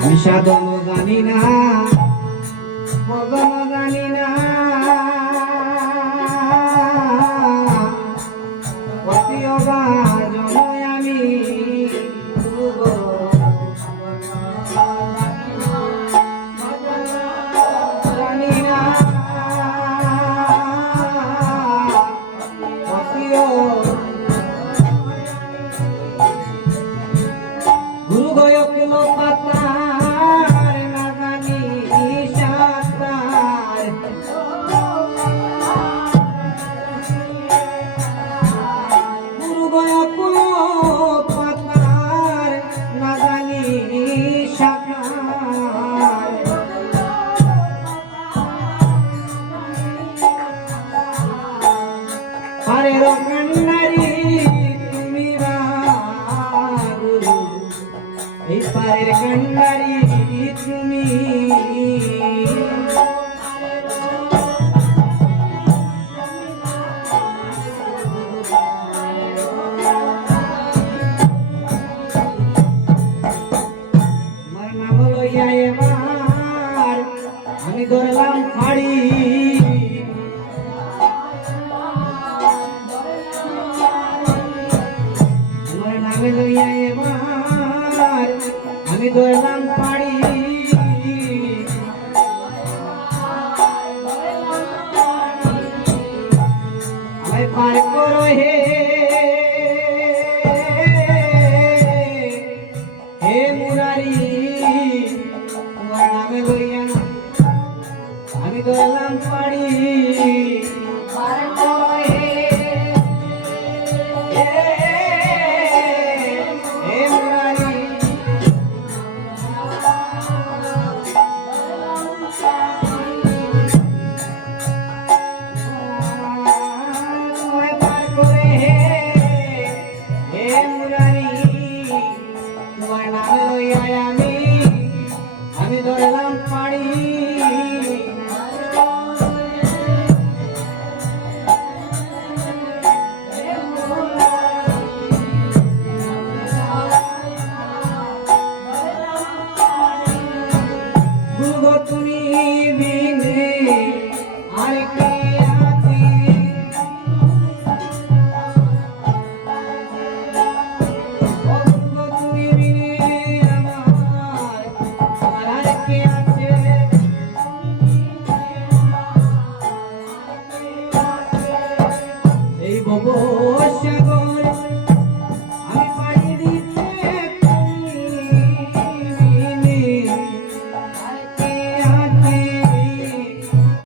বিষাদন জানি না মদন জানি না অতীয় বাজন আমি জানি না অতীয় গুরু গয়কুল পাতার না জানি সাতার গুরু গয়কুল পাতার না জানি সাতার আরে রকন্নারি তুমি গুরু এই পারের কান্ডারি তুমি আমার নাম লইয়া এবার আমি ধরলাম ফাড়ি আমার নামে লইয়া এবার আমি ধরলাম পাড়ি আমায় পার করো হে হে মুরারি তোমার নামে লইয়া আমি ধরলাম পাড়ি পার করো হে হে মুরারি আমি ধরলাম পাড়ি গুরু